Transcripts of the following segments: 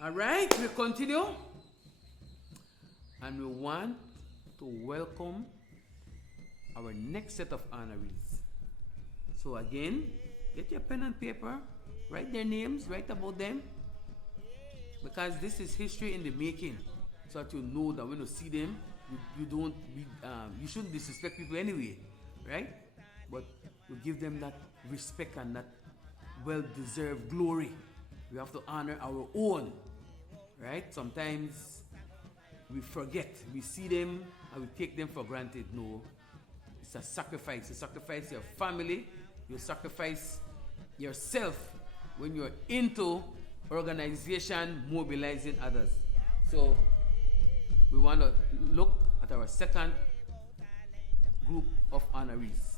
All right, we continue. And we want to welcome our next set of honorees. So again, get your pen and paper, write their names, write about them, because this is history in the making. So that you know that when you see them, you shouldn't disrespect people anyway, right? But you give them that respect and that well-deserved glory. We have to honor our own, right? Sometimes we forget. We see them and we take them for granted. No, it's a sacrifice. You sacrifice your family. You sacrifice yourself when you're into organization, mobilizing others. So we want to look at our second group of honorees.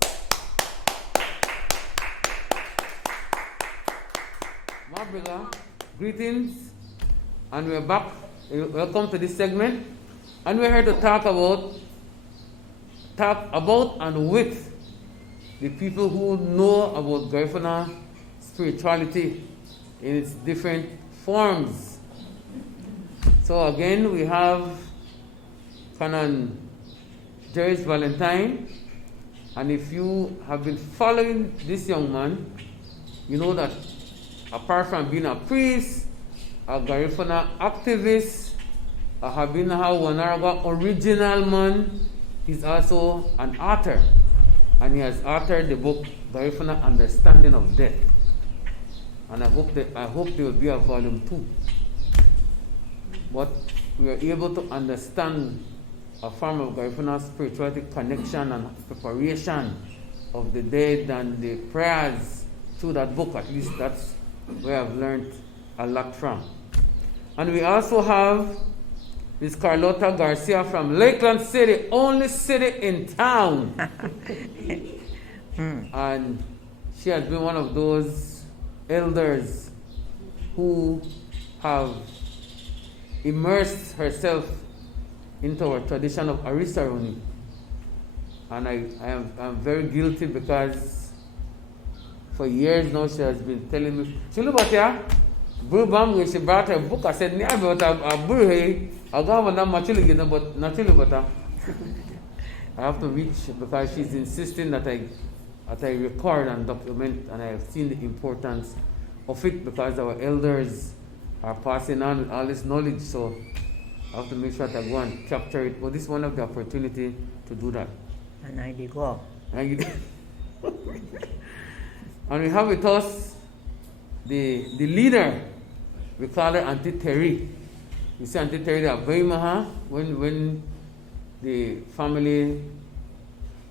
Marbrega, greetings, and we're back. Welcome to this segment, and we're here to talk about and with the people who know about Garifuna spirituality in its different forms. So again, we have Canon Jerris Valentine, and if you have been following this young man, you know that apart from being a priest, a Garifuna activist, a Habinaha Wanaraga original man, he's also an author. And he has authored the book Garifuna Understanding of Death. And I hope there will be a volume 2. But we are able to understand a form of Garifuna spirituality connection and preparation of the dead and the prayers through that book. At least that's where I've learned a lot from. And we also have Miss Carlota Garcia from Lakeland City, only city in town. And she has been one of those elders who have immersed herself into our tradition of Arisaroni. And I'm very guilty because for years now she has been telling me, Chulubatia, Brubam, she brought her book. I said, never about a Burhe. I'll go have a but not I have to reach because she's insisting that I record and document, and I have seen the importance of it because our elders are passing on all this knowledge. So I have to make sure that I go and capture it. But this is one of the opportunity to do that. And I did go. And we have with us the leader. We call her Auntie Terry. You see Auntie Terry at Baimaha when the family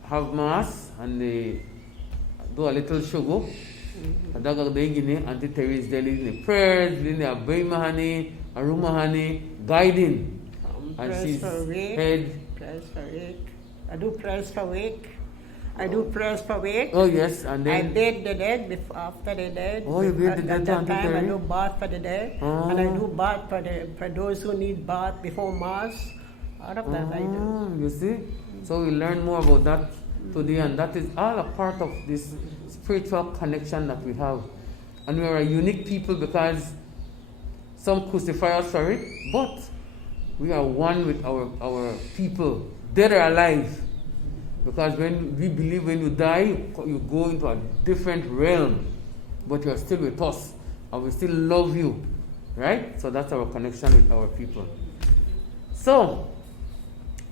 have mass and they do a little sugar. Auntie Terry is leading the prayers, leading the Baimahani, Arumahani, guiding. And she's head. Prayers for week. I do prayers for week. I do prayers for week. Oh yes, and then I bathe the dead after the dead. Oh, you bathe the dead at that Auntie time Terry? I do bath for the dead, and I do bath for those who need bath before mass. All of that I do. You see, so we learn more about that today, and that is all a part of this spiritual connection that we have. And we are a unique people because some crucify us for it, but we are one with our people, dead or alive. Because when we believe when you die, you go into a different realm, but you're still with us, and we still love you, right? So that's our connection with our people. So,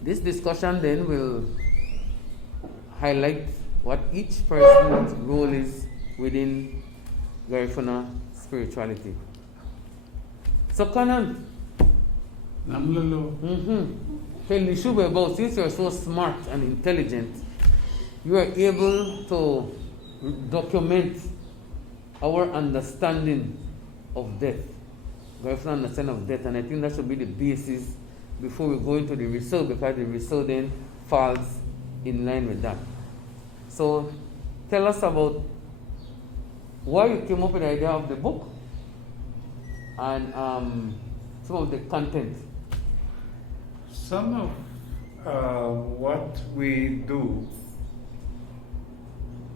this discussion then will highlight what each person's role is within Garifuna spirituality. So, Canon, tell me, Shube, about since you're so smart and intelligent, you are able to document our understanding of death, Garifuna understanding of death, and I think that should be the basis before we go into the result, because the result then falls in line with that. So, tell us about why you came up with the idea of the book and some of the content. Some of what we do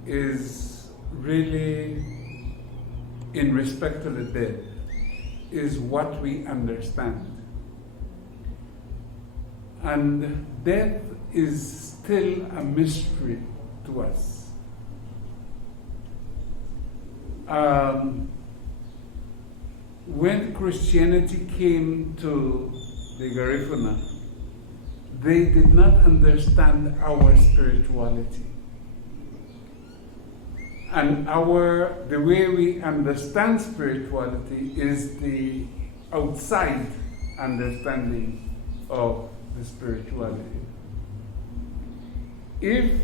is really in respect to the dead. is what we understand. And death is still a mystery to us. When Christianity came to the Garifuna, they did not understand our spirituality. And the way we understand spirituality is the outside understanding of the spirituality. If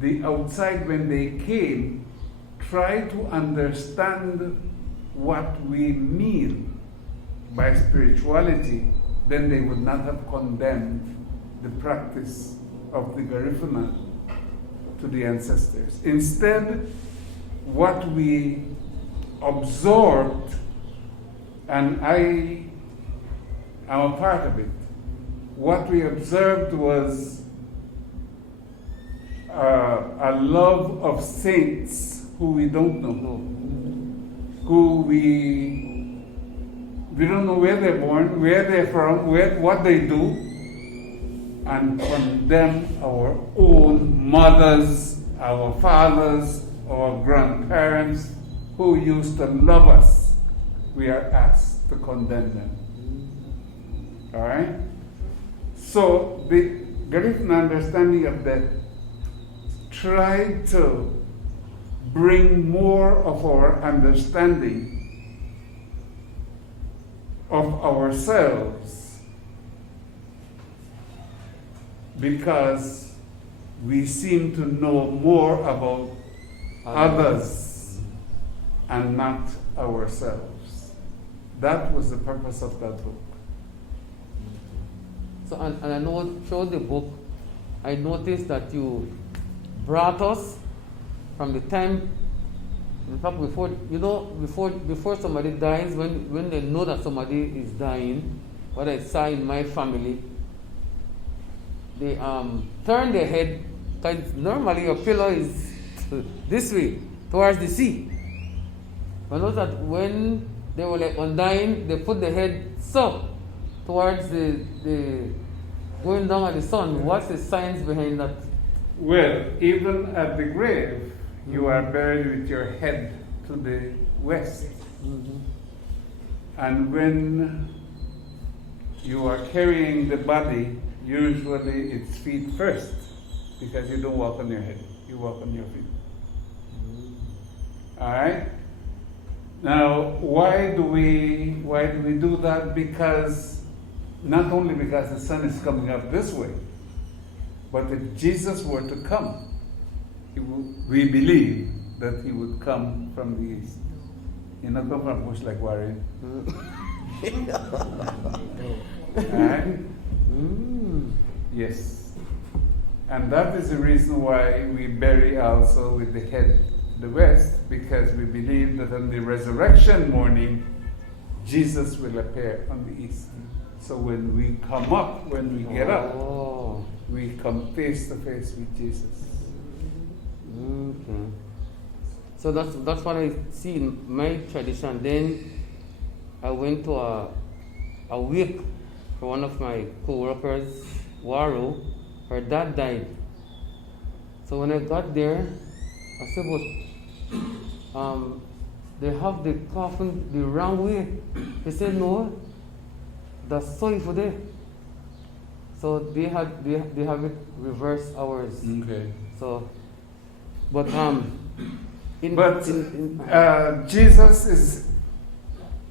the outside, when they came, tried to understand what we mean by spirituality, then they would not have condemned the practice of the Garifuna to the ancestors. Instead, what we absorbed, and I am a part of it, what we observed was a love of saints who we don't know, who we don't know where they're born, where they're from, what they do, and condemn our own mothers, our fathers, our grandparents who used to love us. We are asked to condemn them. All right? So the Garifuna understanding of death tried to bring more of our understanding of ourselves, because we seem to know more about others and not ourselves. That was the purpose of that book. So, and I know through the book, I noticed that you brought us from the time, in fact, before somebody dies, when they know that somebody is dying, what I saw in my family, they turn their head, because normally your pillow is this way, towards the sea. But notice that when they were like undying, they put the head so, towards the going down at the sun. What's the science behind that? Well, even at the grave, you are buried with your head to the west. Mm-hmm. And when you are carrying the body, usually it's feet first, because you don't walk on your head, you walk on your feet. Mm-hmm. All right? Now, why do we do that? Because not only because the sun is coming up this way, but if Jesus were to come, we believe that he would come from the east. He not come from bush like Warren. Alright? Yes. And that is the reason why we bury also with the head to the west, because we believe that on the resurrection morning, Jesus will appear on the east. So when we come up, when we get up, we come face to face with Jesus. Okay. So that's what I see in my tradition. Then I went to a wake for one of my co-workers, Waro. Her dad died. So when I got there, I said, but they have the coffin the wrong way. They said, no, that's sorry for them. So they have it reverse ours. Okay. So, but Jesus is,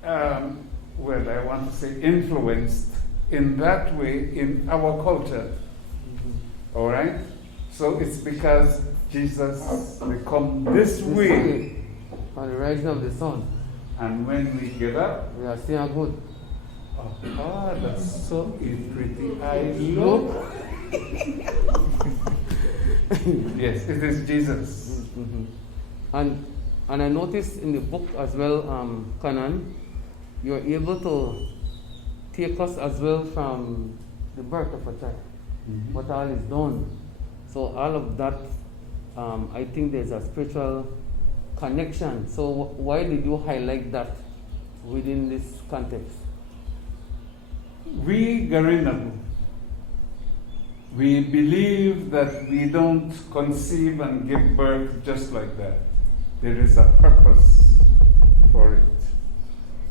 well, I want to say influenced in that way in our culture. Mm-hmm. All right? So it's because Jesus will come this way. On the rising of the sun. And when we get up, we are still good. Oh, that's so pretty. I look. Yes, it is Jesus. Mm-hmm. And I noticed in the book as well, Canon, you're able to take us as well from the birth of a child. Mm-hmm. What all is done. So all of that, I think there's a spiritual connection. So why did you highlight that within this context? We Garinagu, we believe that we don't conceive and give birth just like that. There is a purpose for it.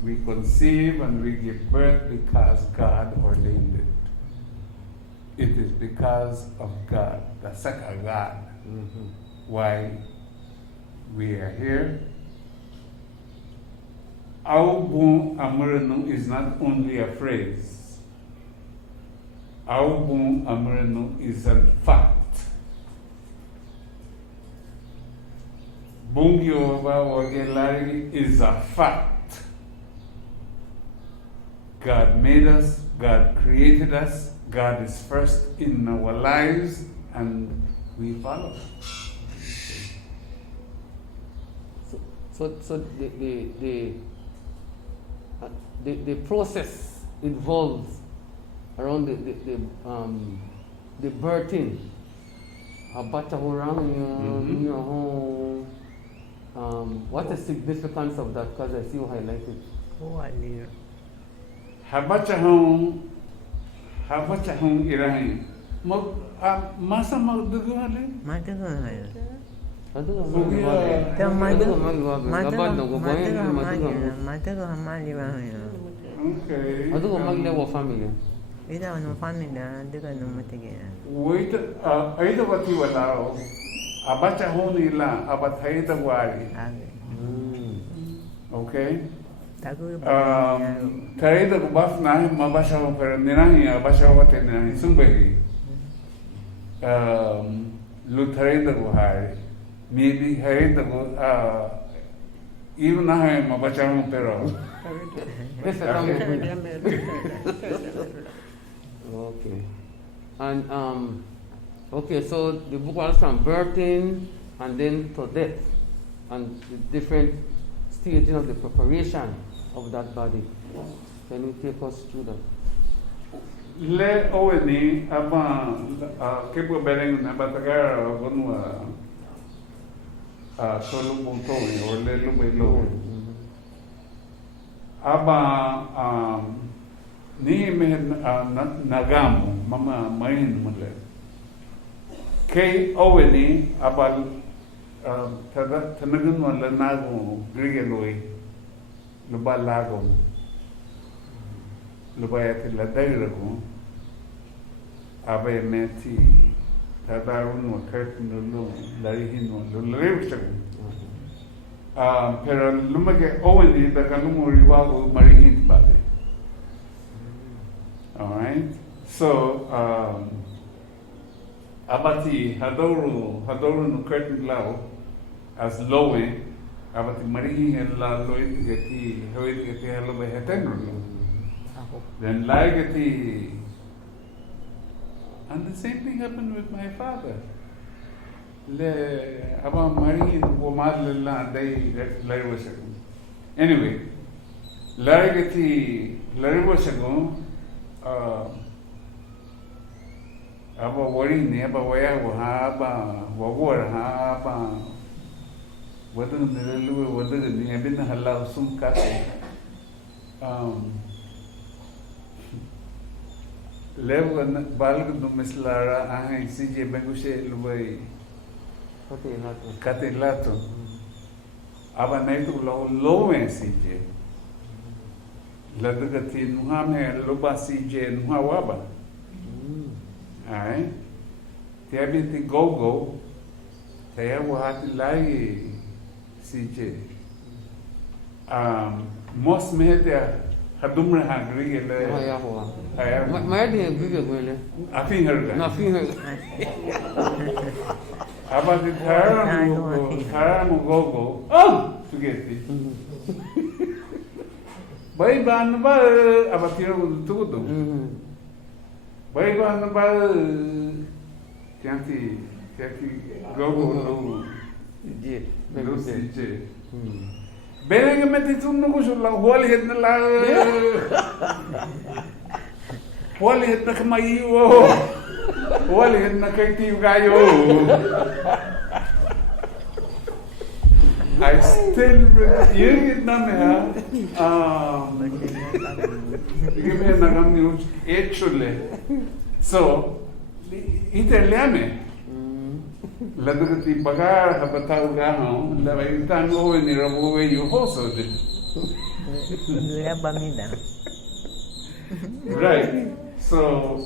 We conceive and we give birth because God ordained it. It is because of God, the second God, why we are here. Aubun Amuranu is not only a phrase. Aubun Amuranu is a fact. Bungyoba Wagelari is a fact. God made us, God created us, God is first in our lives, and we follow. So the process involves around the birthing. What's the significance of that? Because I see you highlighted. Habachahong irahin. Masa magduguhali? Okay. Family. Wait, aida wati walao. Abachahong nila, abathaida wari. Okay? Tarida kubaf na mabasha ko pero ninahi abasha ko ninahi sumbehi. Lutarida ko hari. Maybe harida ko even na hai mabasha ko pero. Okay. And okay, so the book was from birthing and then to death and the different stages of the preparation of that body. Can you take us through that? Le oweni aba kepo bereng na batagara gonwa solo punto or le lumelo aba ni me nagamu mama main mule ke oweni aba tanagun wala nagu grigeloi luba lago luba yati la dairago abe meti tadarun wa curtain lu larihin wa lariwishago pero lumage oweni da kalumu riwago marihin bade. All right, so abati hadoru no curtain lao as lowe abati marihin la loit geti hoit geti halo be hetenru then laigeti. And the same thing happened with my father. Le aba marihin wo madla dai lariwasago. Anyway, laigeti lariwasago aba wari ne aba waya wa aba wagor ha aba wadan ne lu wadan ne bin halal sum kate lewan balg no mislara ahin sije bengushe lubai kate lato aba naitu lo sije ladagati nuhame loba sije nuhawaba. Alright? Tiabiti gogo taya wahati lai sije mos mehete hadumra hagri ele aya My dear Google, afin herga nothing. abati tharamu gogo sugeti bai ban ba abatiro tudo bai ban ba tianti gogo no no sije beneng meti tunno ko sulla holi hetna la holi hetna kamayo holi hetna kaiti gayo I still remember. Yun namin ha. Give me nagam news. Actually. So, italiame. Lagat ibagar habataw gaho. Labay tango ni rabuwe yung hoso. Right. So,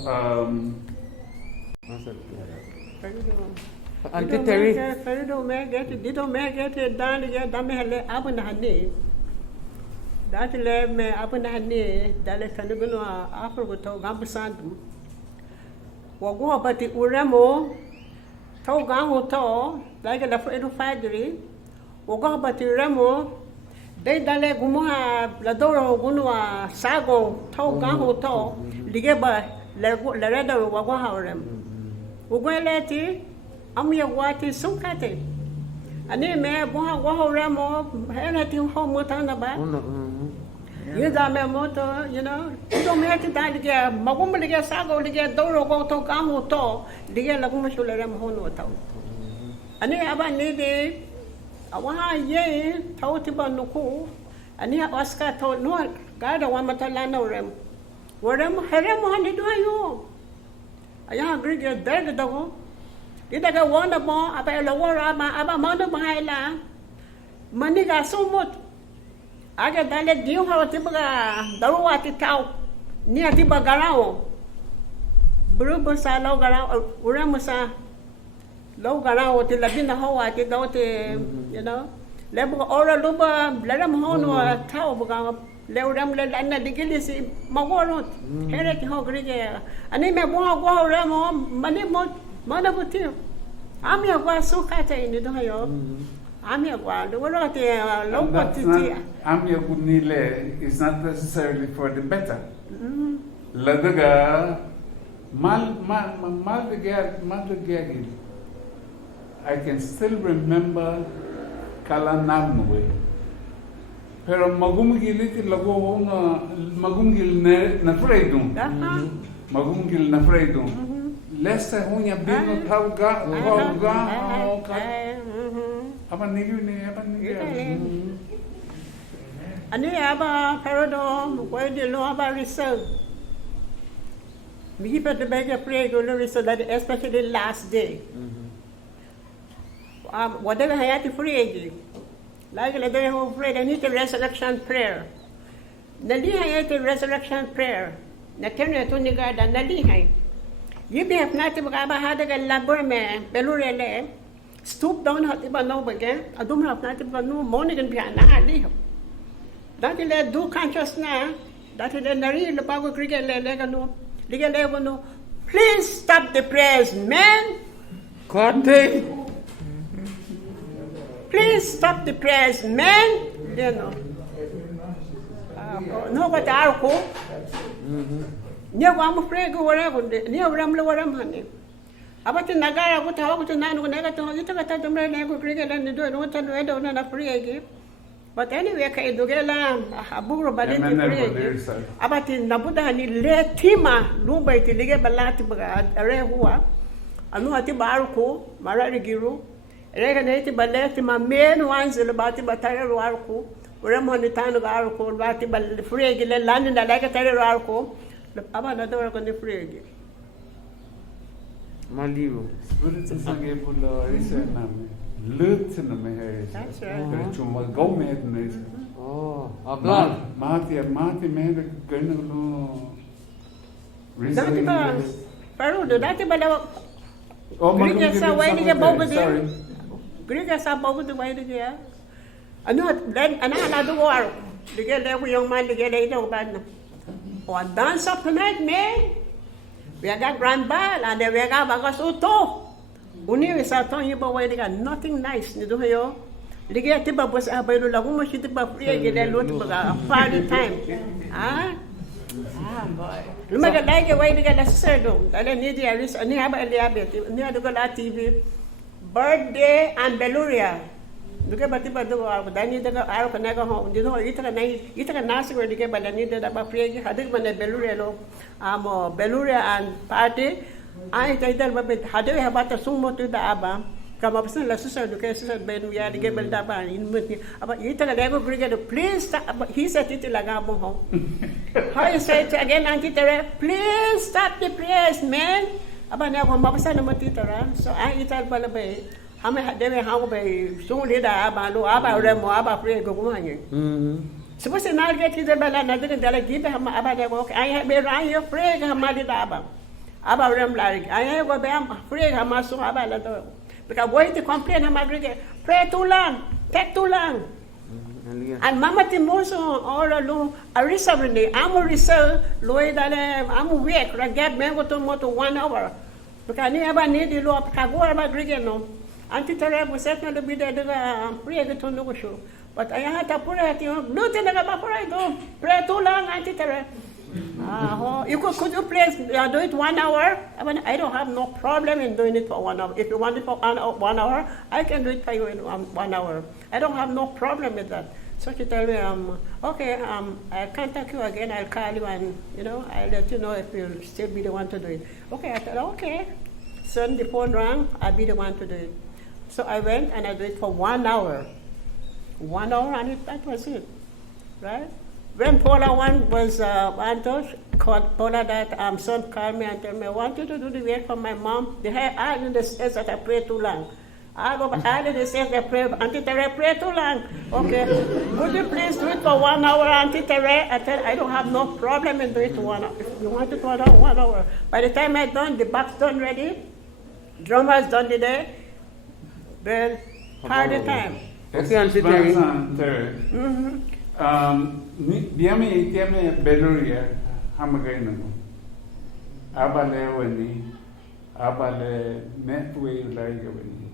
Auntie Terry. Dito me get dan ya dame hele abuna hani. Dati le me abuna hani dale kanuguno afro to gambusandu. Wago abati uramo to gango to like la fro fadri. Wago abati uramo dei dale gumuha la doro gunwa sago to gango to ligeba le reda wago haurem. Wago leti Amia wati sungkate. Ani me boha waho ramo hena ti ho motana ba. You da me moto, you know. You me ti da dige magum dige sago dige doro go to ka ho to dige lagu mashula ram ho no ta. Ani aba ni de awa ye tauti ba nuku. Ani aska to no ga da wa mata la no rem. Waram harem ho ni do yo. Aya grige dag dago. Kita ka wanda mo apa elawara aba mano bahala maniga sumut aga dale diu hawa tibaga daruwa ti tau ni ati bagarao buru sa lo garao ura musa lo garao ti labina hawa ti daw ti you know lebo ora luba laram hono tau baga leuram le anna digilisi magorot here ti ho grige ani me bo go ramo mani mo mana buti amia kwa sukata ini do yo amia kwa do lo te lo potiti amia kunile is not necessarily for the better. Ladaga mal the gag. I can still remember kalanamwe. Pero magumgil iti lago na magumgil na freedom. Magumgil na freedom. Lesta hunya bino tauga apa nigu ni ani aba parodo ko de lo aba research mi pa de bega pray go lo research that especially last day whatever hayati free like le de ho pray they need the resurrection prayer nali hayati resurrection prayer na kene to ni ga da nali hay Yibi have not had a labor man, Belurele, stoop down hot no again. I don't have not no morning and piano. That is do conscious now. That is the real Bago Cricket Legano. Legano. Please stop the prayers, man. Corte. Please stop the prayers, man. You know. No, but Arco. Niya wa mo frego wala ko niya ram lo waram hani abati nagara ko tawa ko nanu ko nega to ita ka ta tumre ne ko krige lan do no tan do na frege but anyway ka idogela aburo baleti frege abati nabuda ni letima lumba itilige balati baga are huwa anu ati barko marari giru rega ne iti baleti ma men wanzelo bati batare warko uramo ni tanu garko bati bal frege le lan na daga tare warko Aba na daw ko ni frege. Malibu. Spirit sange bulo isa nami. Lut na me here. That's right. Chuma go med na isa. Oh, ablan. Mati me de gano. Dati ba? Pero dati ba daw Oh, Griga sa way ni bogo din. Griga sa bogo din way ni ya. Ano then ana do war. Dige le ko yung man dige le daw bad na. Oh, dance up tonight, man. We got grand ball and we got bagas uto. Uni sa to hiba way got nothing nice ni do yo. Dige tiba bos abay lo lagu mo shiti ba free ge le lot baga party time. Ah? Boy. Lumaga like way dige la serdo. Dale ni dia ris ani haba eliabe. Ni ado la TV. Birthday and Beluria. Duke bati ba do dani daga aro kana ga ho ndi do ita ka nasi word ke balani da ba priye hadik bane Beluria lo amo Beluria and party ai tai dal ba hade ha bata sung mo tu da aba Kama person la susah dukai susah ben ya dige bel daban in mut aba ita ga lego brigade please stop. He said it laga bon ho. How you say it again Auntie Tere? Please stop the prayers man. Aba na ko mabasa na matitara. So I ital pala bay. Hame debe ha ko bay sung lida aba lo aba remo aba pray go kumanya. Suppose na get ide bala na dige dala gibe hama aba de ko I be ran yo pray ga ma di aba. Aba rem like I go be am pray ga ma so aba la do. Because why to complain I'm agree pray too long, take too long. And mama timoso all alone a reserve I'm a reserve loy dale I'm weak I get mango to moto 1 hour. Because never need the law because go am agree no. Auntie Tere was set to be there pray to no show. But I had to pray at you no thing about pray too long Auntie Tere. You could you please do it 1 hour? I mean, I don't have no problem in doing it for 1 hour. If you want it for 1 hour, I can do it for you in 1 hour. I don't have no problem with that. So she tell me, okay, I'll contact you again. I'll call you and I'll let you know if you'll still be the one to do it. Okay, I said okay. Soon the phone rang. I'll be the one to do it. So I went and I did it for 1 hour. 1 hour and that was it, right? When Paula one was Paula that son called me and told me, I want you to do the work for my mom. They had I in the stairs that I pray too long. I go I in the stairs I pray Auntie Tere pray too long. Okay. Would you please do it for 1 hour, Auntie Tere? I said I don't have no problem in doing it for 1 hour. If you want it for 1 hour. By the time I done, the box done ready, drummers done the day, then hard the time. Okay, Auntie Tere. Diame beluria hamagaino. Abale wani, abale netway like wani.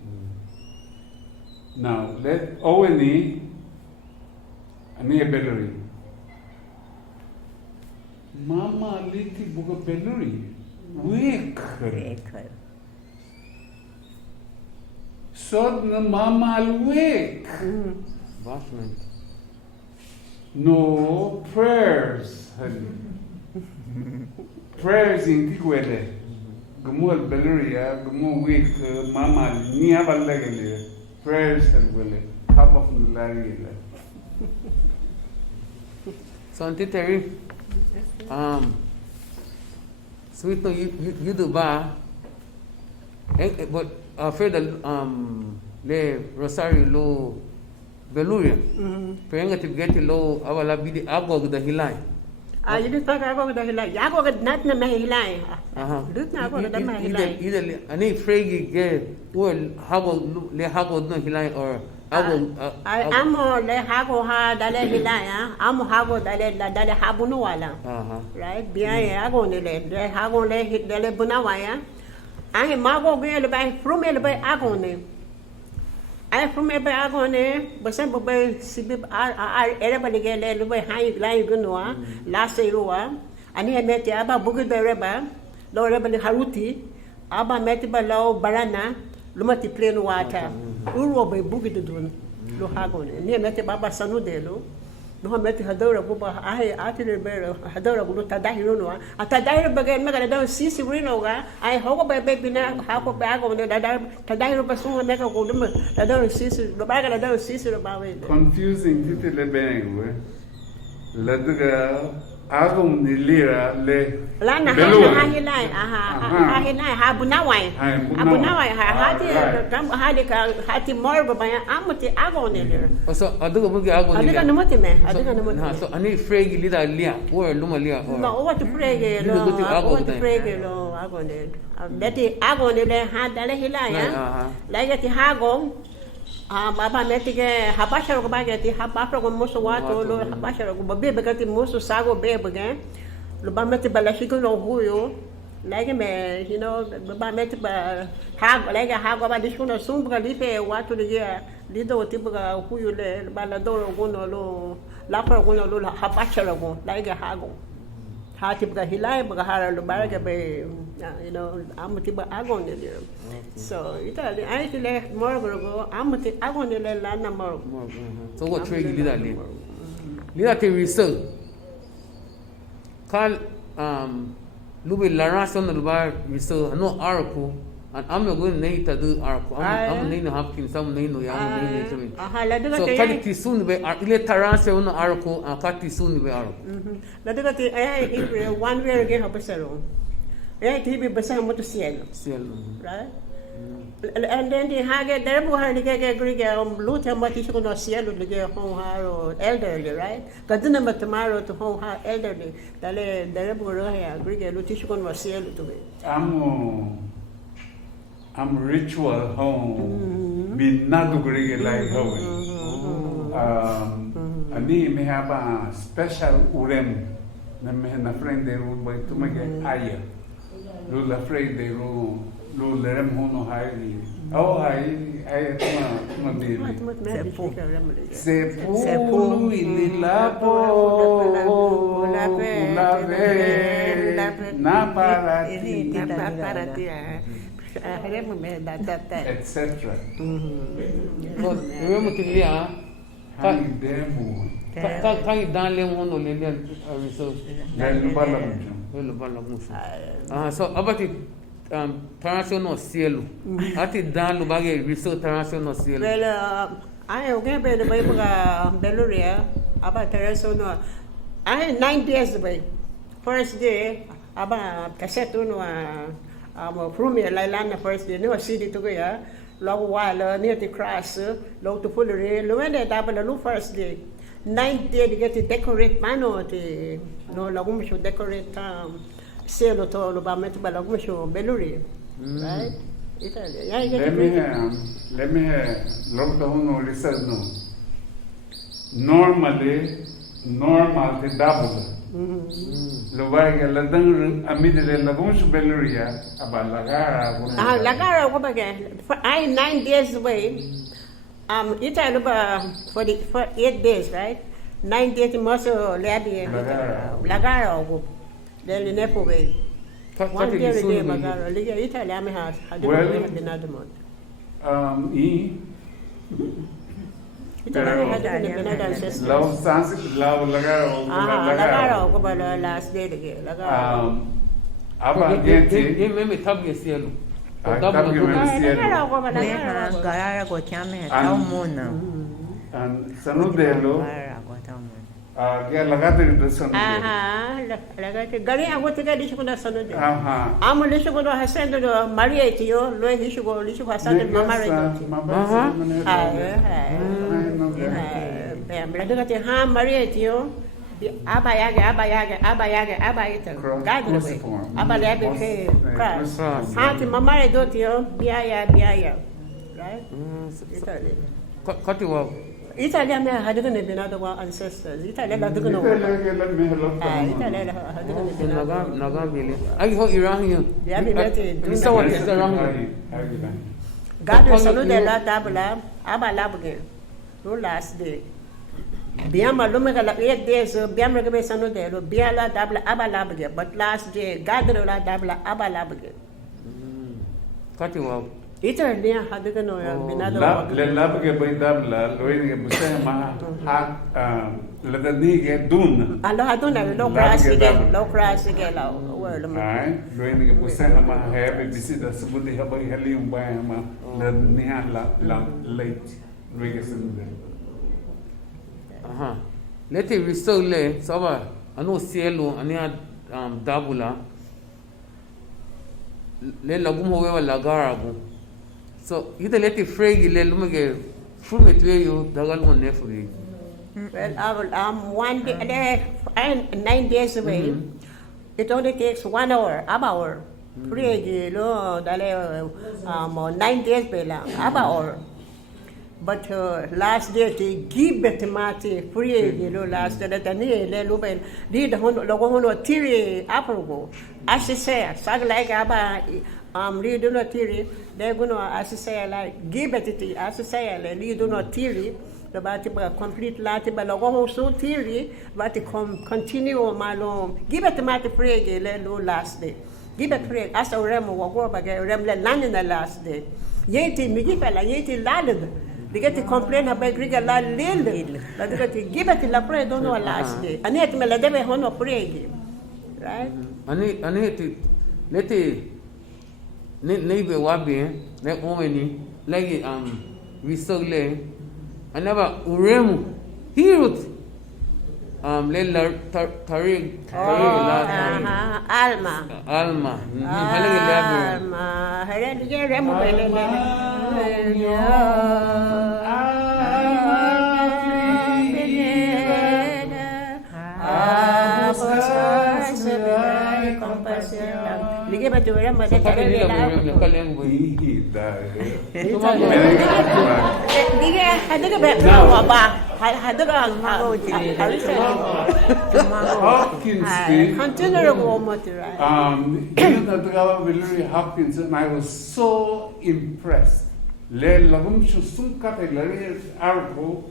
Now let Owani ani beluri. Mama liti buga beluri. Weak. Sod mama weak. Bashment. No prayers. Prayers in Kikwede. Gumul Beluria, Gumu week, Mama, Niaba Legally. Prayers and Willie. Top of the Larry. So Auntie Tere, sweet no you do ba? But afraid le Rosario lo Beluria. Penga to get low awala bidi agog the hilai. You didn't talk about the hilai. Yago got not na hilai. Dut na go the hilai. Either any fragi get or hago le hago no hilai or I am le hago ha dale hilai. I'm hago dale habunu wala. Right? Biya hago le hago le dale bunawaya. I mago gel by from el by agone. I from a bagone, but some boy sibib are everybody get a little high line gunua, last year, and he met the Abba Bugud Reba, Lord Rebel Haruti, Abba met below Barana, Lumati plain water, Uro by Bugid Dun, Luhagon, near met Baba Sanudelo, no met Hadora Buba, I artillery bearer, Hadora Tadahirunua, at Tadahir began Magadon Sisi Rinoga, I hope by baby now, half a bag on the Tadahir Basu and Mega Godum, Tador Sisi, the bag of the Sisi about it. Confusing Titile Bang, Ladga Agum the Lira, Le Lana Hahilai, Habunawai, Hati Morba by Amati Agon. So I do a I think I'm not a man. I think I'm not so I need fragi little Lia or Lumalia or no, what to pray, what to pray, Agon. Betty Agon had the Hilaya, like at the Hagon. Aba metige habashara ko bagati habafra ko muso wato lo habashara ko babe bagati muso sago be bagan lo ba meti balashiko no huyo like me ba meti ba ha like ha ko ba dishuna sumbuga lipe wato le lido tibuga huyo le bala doro gono lo la pro gono lo habashara ko like ha go ha tibuga hilai baga hara lo baraga be amutiba agon le so Italy actually more ago amuti agon le lana more. So what trade you did that Lida te research call Lubi Larason the bar research no article And I'm going to do arco. I'm going to have some name. So, Kati soon be Tarance on arco and Kati soon be arco. One way again, Hopasero. Yeah, he be Bassam to Cielo. Right? And then the Haggard, there were the Gregor, Luther, Matishon or Cielo to get home or elderly, right? But the number tomorrow to home her elderly. The Rebel Gregor, Lutishon or Cielo to it. I'm ritual home. Binado Gregor like home. Ani may have a special urem. Na friend they rule by to make it higher. Lula afraid they rule. Lulem hono highly. Oh, I tuma baby. Sepu inilapo ulave na parati etc. Remember to Lia? Hani demo. Kaya dalim hono lilian research. So about it. Tarasio no cielo. Ati dan lubage research Tarasio no cielo. Well, I am going to be able to Beluria about Tarasio no. I had 9 days away. First day, about cassette no. From here, Lailana first day, no city to go. Long while near the cross, low to Fullery, low and double first day. 9th day to get to decorate mano, no lagum should decorate. Cielo to Lubamento Balagusho, Belluri, right? Let me look the one listen no. Normally, normal the double. Lubaga Ladan Amidele Lagusho Belluria about Lagara. Lagara, what again? I 9 days away. Italy for 8 days, right? 9 days in Mosso, Labby, Lagara. Deli nepo way. One day a day, Magara, Liga Italian house. I didn't have another month. Love Sansi, love Lagaro. Lagaro, go by the last day again. Lagaro. Abba get it. Maybe Tabi Cielo. Gara go chame Taumona. And Sanudelo. Lagate the son. Lagate. Gary, I want to get this one as son. I'm a little going to send Maria to you, Louis, he should go, Lishu has started married. Maria to you. Abayaga, Mamma do to you, Biaya, right? Cut you up. Italian had another one ancestors. Italian had to know. I hope Iranian. So what is the wrong? God was a la tabla, Abba Labage, no last day. Biama Lumaka 8 days, Biama Gabesano de Biala Dabla Abba Labage, but last day, Gadra la Dabla Abba Labage. Cut you up. Italy had to know. Le Labage by Dabla, Loing a Busema, Ladaniga Dun. I don't have no grass again, no grass again. Loing a Busema, have a visit as Budi Habai Helium by Ladnia late. Let it restore le saba ano cielo ania dabula le lagumo wewa lagarago so ita let it fregi le lumege from it where you dagal one nefri. Well, 1 day, 9 days away. It only takes 1 hour, hour. Fregi lo dale 9 days bela hour. But last day they give it mati free last day that le lubel did logono tiri aprogo as say sag like aba read no tiri they're going to as say like give it as say le read no tiri the batiba complete lati ba logo so tiri but continue malo give it mati free le last day give it free as a rem wo ba rem le land in the last day yeti migi fela yeti lalad. They get to complain about Griga La Lil. They give it to La Pre, don't know last day. And yet, Meladebe Hono Pre. Right? And it let it neighbor wabi ne omeni lagi risogle anaba uremu hirut le tarig Alma. alma halagi Alma. Hele dige remu bele Lige ba tuwa mo sa kapag nila mo kaleng Sige, hada ka ba? Ba? Hada ka ang Hopkins Street. Continue ko mo tira. Valerie Hopkins, and I was so impressed. Le lagum shusum kate le arko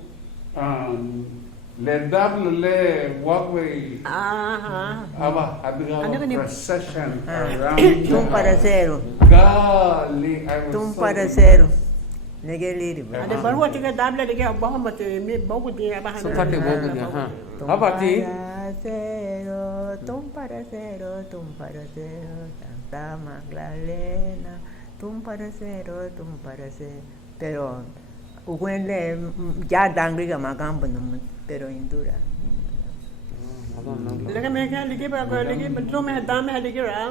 le double le walkway. Aba hadga procession around. Tum para zero. Golly, I was Tum so para impressed. zero. Negeli ba? Ada baru tiga double lagi abah mo te mi bagu dia abah. so kate bogu dia ha Tum abati para zero, tum para zero, Santa Magdalena, tum para zero. Pero Gwen le ya dangri ka magambo naman, pero indura. Lagi mereka lagi ba lagi betul me dame lagi ra.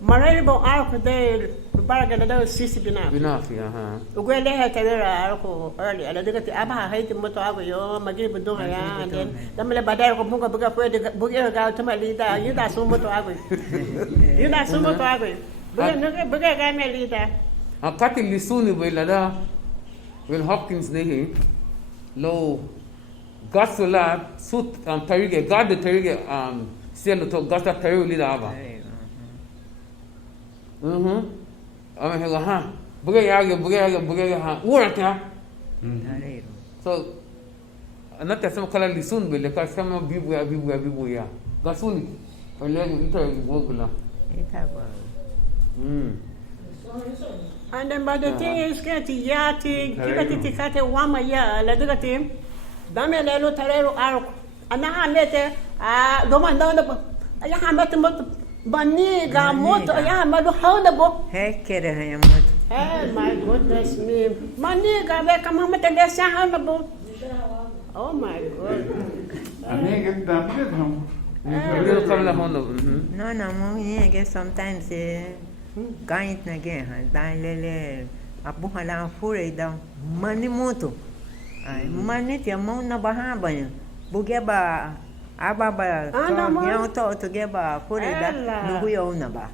Marai bo arko de baraga da sisi bina. binafi ha Ugwe le ha tadera arko early ala daga ti abah haiti moto ago yo magi bedo ya and then damle badar ko bunga buga fo de buga ga tama lida yuda so moto ago. Yuda so moto ago. Buga ga me lida. kati lisuni bailada Will Hopkins nehi lo gasula sut tarige gad tarige selo to gasta taru lida aba ama hega ha buga ya ha urata so anata sama kala lisun bele ka sama bibu ya gasuni pale ita gogula Ita ba? And then, but the thing is, get yati, kibati kate wama ya, la digati, dame lelo tarero ark, ana mete, domanda, ayaha mete mot, bani ga moto, ayaha madu hauda bo. Hekere hayamot. Oh my goodness me, mani ga be kamamete lesa hauda bo. Oh my god. Ane get dam get hum. Little kamla hondo No, mo yenge sometimes Ganit na guerra, dai lele abuhala fure da mani moto. Ai mani te mão na barraba. Bugeba ababa to geba fure da no huyo na ba.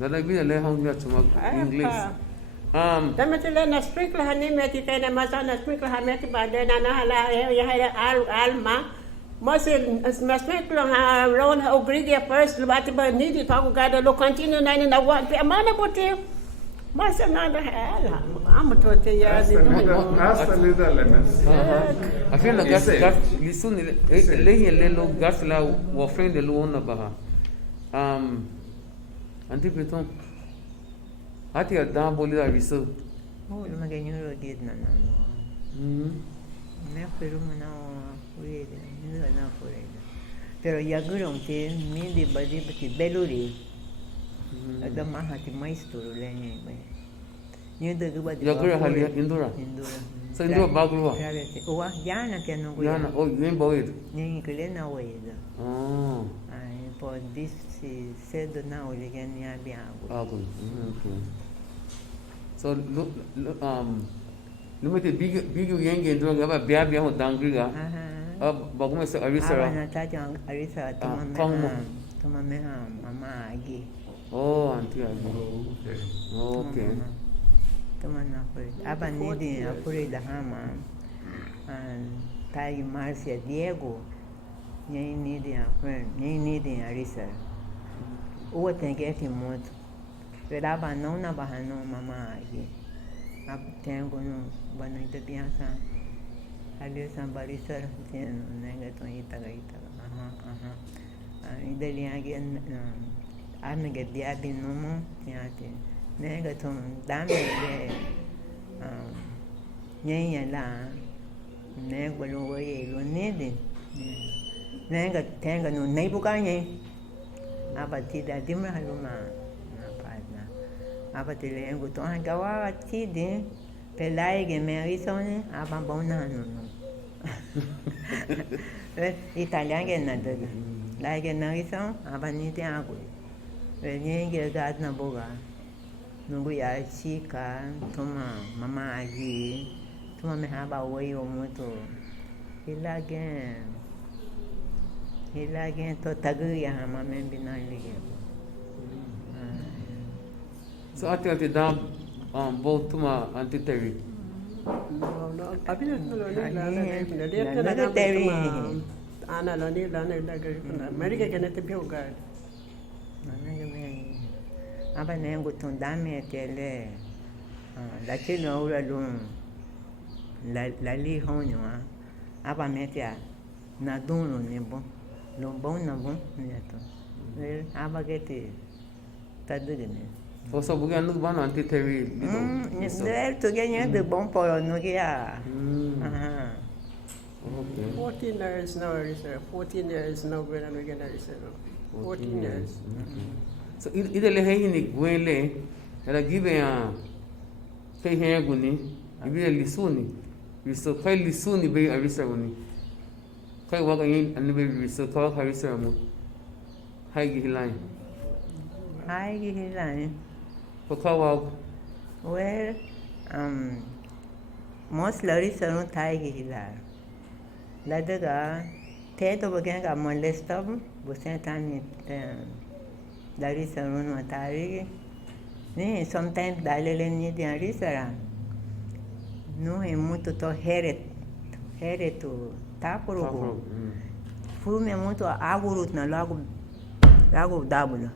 Dada bina le hong ya chuma English Dame tele na sprinkle hani meti tene mazana sprinkle hameti bade na hala ya alma. Mas sprinkle ha ron ha obrigia first lubati ba nidi pa ko gada lo continue na wa amana bote. Mas na da hala am to te ya Hasta lida lemes. afina gas lisuni lehi lelo gas la wo friend lo ona ba anti beton ati ada boli da riso Oh, lo maganyo gid na. Me pero mana fure na fure. Pero yagurong te mindi badi bati beluri. Ada mahati maestro lenye ba. Nyuda gaba di. yagura hali indura so indura bagulwa Owa yana ke no yana oh nem boid Nyingi kule na weda. oh Ai po this cedo na ole gani abi ago. okay so lumete bigu yenge indura gaba bia ho dangriga bagume se arisara Aba na taja arisa tuma me mama agi. oh anti agi okay Tuma na fure. Aba nidi afure da hama. Tai Marcia Diego. Nyai nidi afure. Nyai nidi arisa. Uwa tengeti moto. Pero aba não na barra não mama agi. Tengo no banita piansa. Ali sambarisa tiene nega tonita gaita. Idali agi amiga biabi nomo yate. Nega ton dame de nyanya la nega lo ye lo nede. Nega tenga no neibuka nye. Abatida dimra haluma na padna. aba tele engo to han gawa ti de pelai ge merisone aba bona no italian ge na de lai ge na rison aba ni de ago ni ge gad na boga nungu ya chica toma mama agi toma me haba wei o moto ilagen to taguya hama men binali. So I think that both to my Auntie Terry. No, tapi na dia Terry. Ana lo ni la na Garifuna. Amerika kena te bioga. Aba nengo tondame tele. La chino ura lum. La li honyo aba metia na dono ne bon. Lo bon na bon neto. Aba gete tadugene. So we're going to look Auntie Terry. To get the bomb for no yeah. 14 years now, 14 years now, when I'm going to 14 years. So either hey ni Gwen le, era give a pay hair guni, give a lisuni. We so kai lisuni be a reserve. Kai walking and we so call her reserve. Hi line. Hi line. Well, most Larissa don't tie hilar. Ladaga, Ted of again got molested, was sent on Larissa run atari. Nay, sometimes Dalilin need the Arisa. No, he moved to head to Tapuru. Full me moved to Agurut na lago double.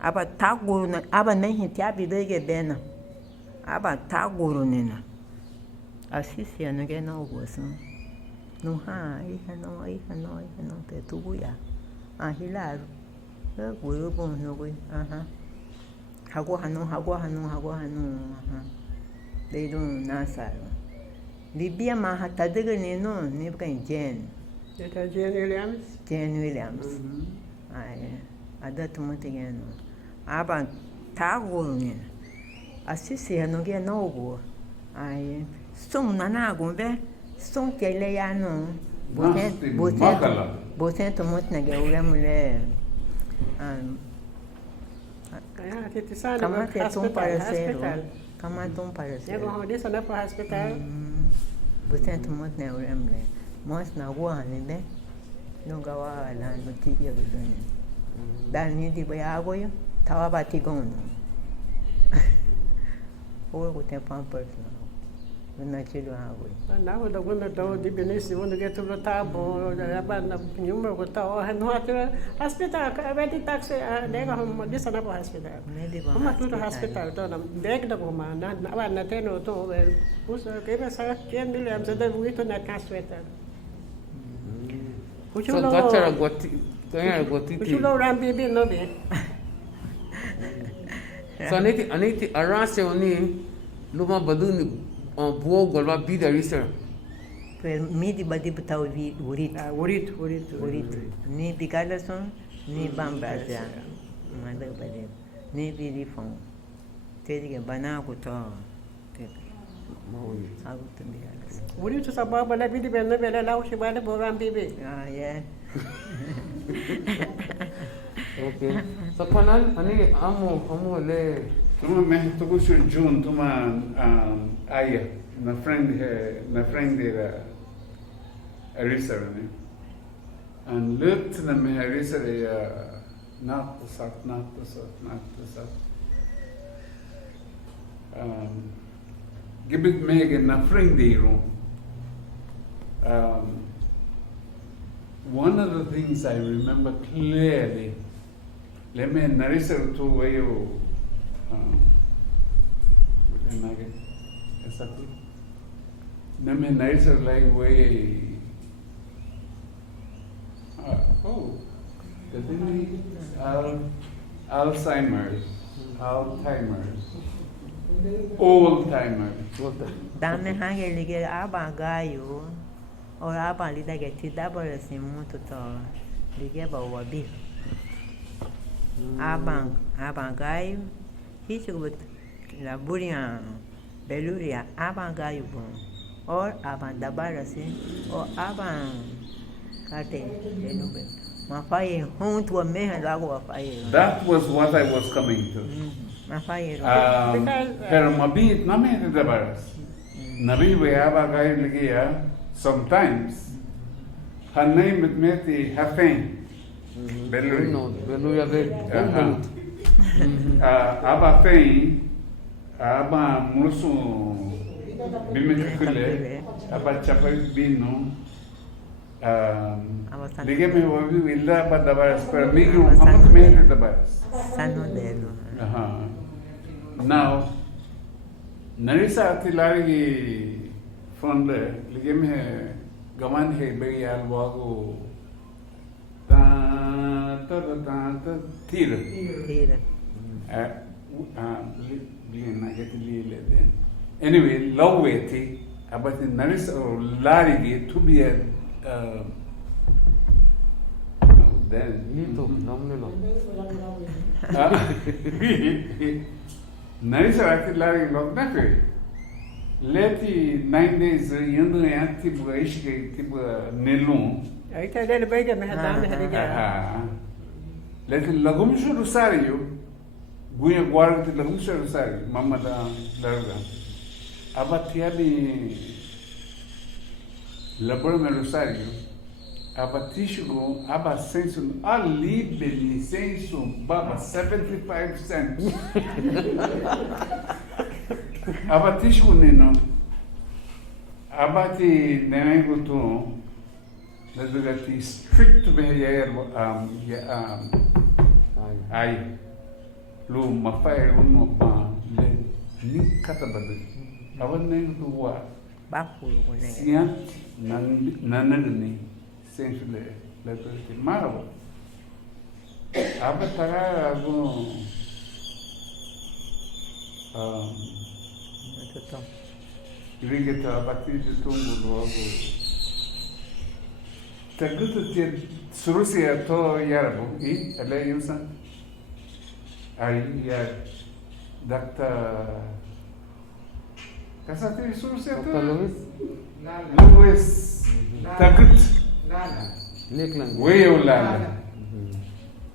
Aba taguru na aba nem hitiabi dege bena aba taguru nena assisi ano ge na ogoso no iha no te tubuya hilaro guru bon no gui hago hanu they don't nasaro libia ma hata dege neno ne kan Jen Williams ada tumatengeno aba tagurune assisi no ge nogo ai som nanago be som tele ya no boten tomot na ge ule mule kama tum parece nego hodi sana pa hospital boten tomot na ule mule mos na go hanende no gawa la no tiya bedone Dani di bayago yo, tawa batigon. Or with a pampers now. When I chill away. Now the one that do the Benesi want to get to the table, the abandoned number with tower and what hospital, I read the taxi, they go home, this another hospital. Come up to the hospital, don't beg the woman, not one at 10 or 2, who's gave us a 10 million, so then we don't have sweater. So doctor got you know baby no be. So aniti arase oni luma baduni on buo golba bida research. Per midi badi butau urit. Ni bigalason ni bambaza. Manda badi. Ni bidi fon. Tedi bana ko to. Aku tu biasa. Urit tu sabab bala bidi bela bela lau si bala boram baby. Yeah. Okay. So kanan ani amo le. Tuma me to go to June tuma aya na friend era Arisa ne. And looked na me Arisa not the sat. Give it me na friend room. One of the things I remember clearly, let me narrate to where you, let me narrate like way, the thing is Alzheimer's, old timers. Dame hange lige abagayo. Ora pa lida ke tidaba assim muito to lige ba wabi abang gaio Hichubut la Burian, Beluria, Aban Gayubon, or Aban Dabarasi, or Aban Kate, Benube. My fire home to a man lago of fire. That was what I was coming to. My fire. Pero mabit na may dabaras. Nabi weaba gay ligia sometimes. Her name with Meti Hafeng. Beluri. No, Beluria Bed. Aba Feng, Aba Musu Bimekule, Aba Chapai Bino. Lige me wabi willa ba dabaras per migru hamat me dabaras. Sano delo. Now, Narisa Atilari from the lige me gaman he be alwago ta tira. Anyway, low weighty about the Narisa or Larigi to be a then Narisa Atilari log that way. Leti 9 days young anti Buishke Tiba Nelum. I tell the baker, my dad, Let Lagum Rosario, Guya Guard to Lagum Rosario, Mamma Larga. Abatiali Laborma Rosario, Abatishugo, Abba Sensum, Ali Beli Sensum, Baba 75 cents. Abatishu Nino, Abati Nenegutu. Let's look at the strict behavior. I Lu Mafai Rumopa, Ni Katabadi. I was named to what? Sian Nanani, essentially, let us be marvel. Abatara go. Rigeta Batiti Tumbu. Tagutu Surusia to Yarabu, a lay usan. I Dr. Casati Surusia to Lewis Tagut Way of land.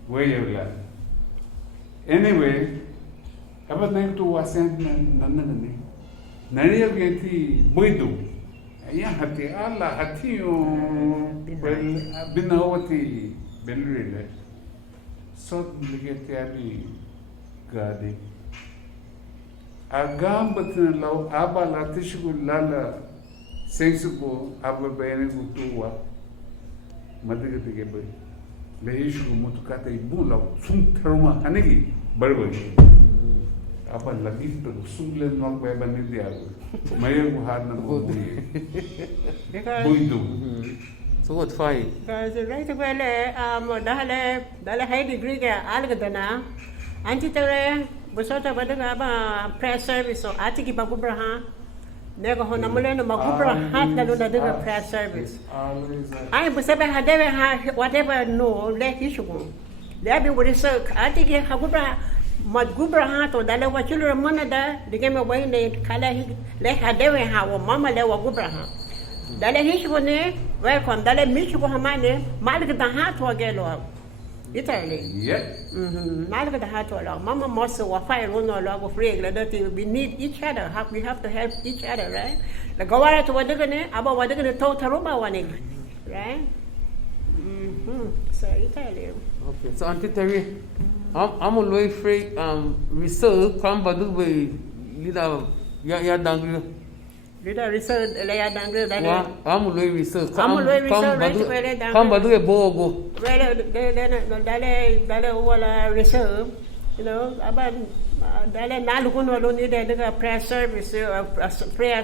Way of land. Anyway, I was named to Wasan Nanani. Nani of Genti Buidu. Ayan hati Allah hati yung binawati Belrile. So ligeti ali gadi. Agam batin law aba latishu lala sensible aba bayani gutuwa madigati gebe. Leishu mutukata ibu law sum teruma hanegi barbai. Apa lagi tu sumle nok beba ni dia. Maya buhat na buhi. Buidu. So what fight? Because right away, dale high degree ke algadana. Anti tere busota badaga ba press service so ati ki bagubra ha. Nego ho namule no magubra ha na do na press service. Ai busabe hadeve ha whatever no le hishugo. Le bi wori so ati ki hagubra Magubra hato dale wachulu ramona da digeme waine kala le hadewe ha wa mama le wagubra ha dale hisho ne welcome dale michu ko hamane malik da hato agelo Italy malik da hato la mama moso wa fire no lo go free la that we need each other we have to help each other right la gawara to wadagane aba wadagane to taruma wane right so Italy okay so Auntie Terry I'm always free research come badu be leader ya danglu leader research ya danglu dane I'm always research come badu e bogo dale wala research you know about dale nalu kuno lo ni de press service prayer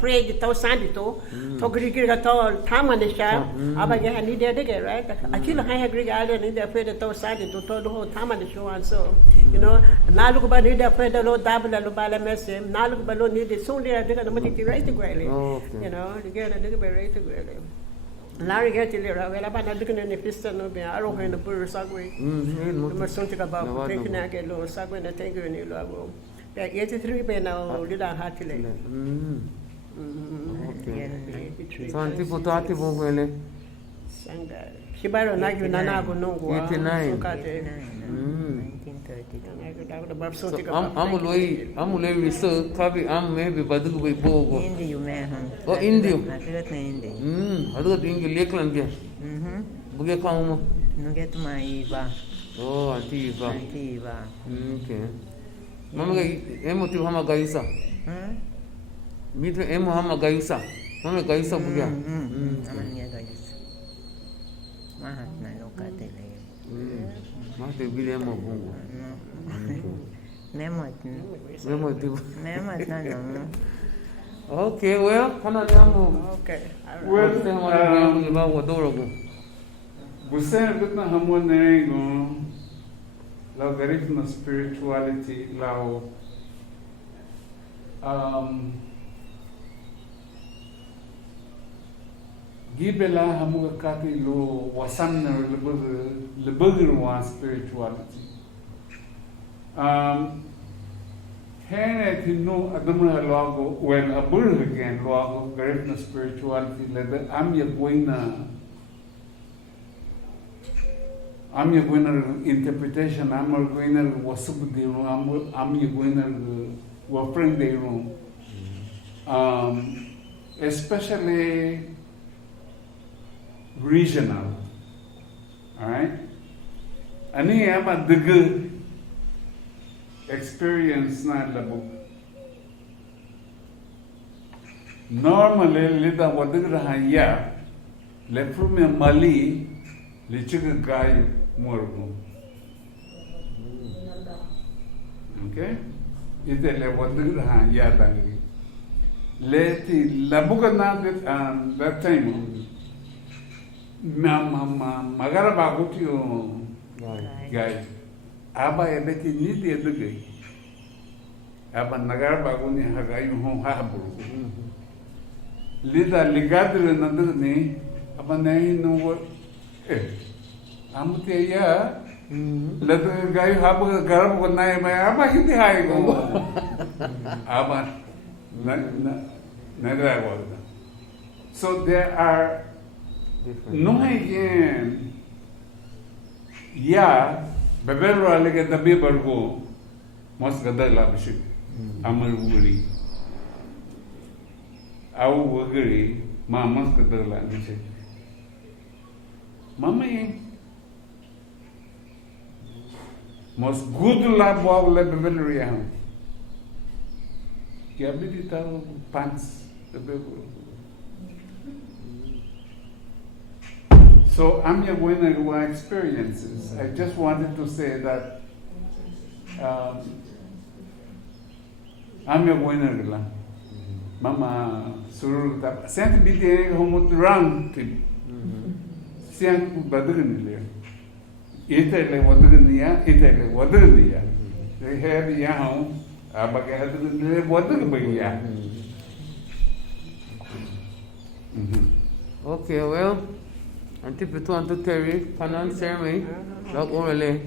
pray to sandito to grigi to tamane sha aba ge ni de right akilo ha grigi ale ni de pray to sandito to do tamane show and so you know nalu ba ni de pray to lo dabla lo bala message nalu ba lo ni de so de de mati right to grele you know de ge na de be right to grele Larry get it there. Well, I'm not looking at the pistol. No, I don't have the burr sagway. I'm something about taking a get low sagway and take you in the logo. 83 pen now, did I have to lay? So anti potati vongwele. Sanga. Shibaro Nagi Nana go no go. 89. 1930. So amuloi research kabi am maybe badu be bogo. Hindi you man. Oh Indio. Napigat na hindi. Ado dingi leklan dia. Buge kamu. No get my iba. Oh anti iba. Anti iba. Okay. Mama ga emo tu hama gaisa. Mitu emo hama gaisa. Mama gaisa buge. Amanya gaisa. Mahat na lokate le. Mate bile emo bungo. Nemot. Nemot tu. Nemot na no. Okay, well, kana niamu. Okay. Well, Iba wadorogo. Busen bitna hamon nengo lao Garifuna spirituality lao gibela hamuga kati lo wasamna lebugirwa spirituality. Hene tinu adamra logo when a burr again logo Garifuna spirituality leda amya gwena interpretation amya gwena wasubdiru amya gwena wafrenderu especially regional. All right? Ani ama the experience na labo. Normally, lita wadigra ya le frume mali le chiga gayu morgu. Okay? Ite le wadigra ya dangi. Le ti labuga na that time. Magara baguti o guy. Aba ebeki niti edugai. Aba nagara baguni hagayu hon haburu. Lida ligadre nandani aba nahi no amute ya lada gayu habu garam gonai mai aba hindi hai go. Aba nagara wala. So there are no again. Yeah, Bebelo alega the Bibargo, Mosgada Labiship, Amal Wuri. Our Wuguri, Ma Mosgada Labiship. Mamma, most good lab of Lebelria. Gabita pants the Bible. So I'm your winner who are experiences. I just wanted to say that I'm your winner. Mama surul tap. Sent bide homut round tip. Siang badrin le. Itele wadrnia, itele wadrnia. They have yaho. Abaga hadrnia wadrnia. Okay, well. Anti Pitu and Terry, Canon ceremony, like orally.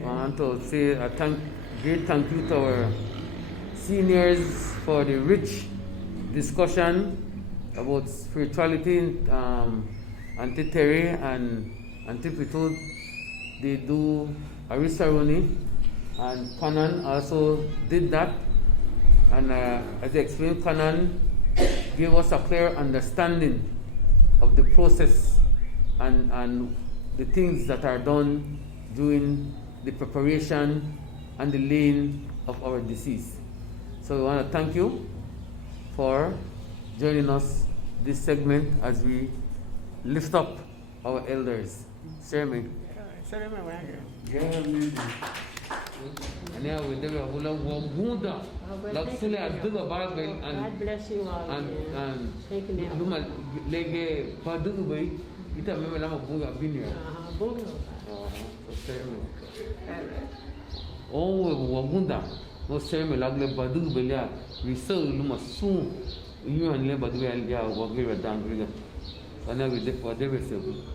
I want to say a great thank you to our seniors for the rich discussion about spirituality. Auntie Terry and Auntie Pitu, they do a ceremony, and Canon also did that. And as I explained, Canon gave us a clear understanding of the process and the things that are done during the preparation and the laying of our deceased. So we want to thank you for joining us this segment as we lift up our elders. Sermon. And now we do a wonder. God bless you all. And lege padu bay ita meme lama bunga binyo. Bunga. Oh, wanda. No seme lagle padu belia. We saw luma soon. You and le padu belia wagre dangriga. Ana what they receive.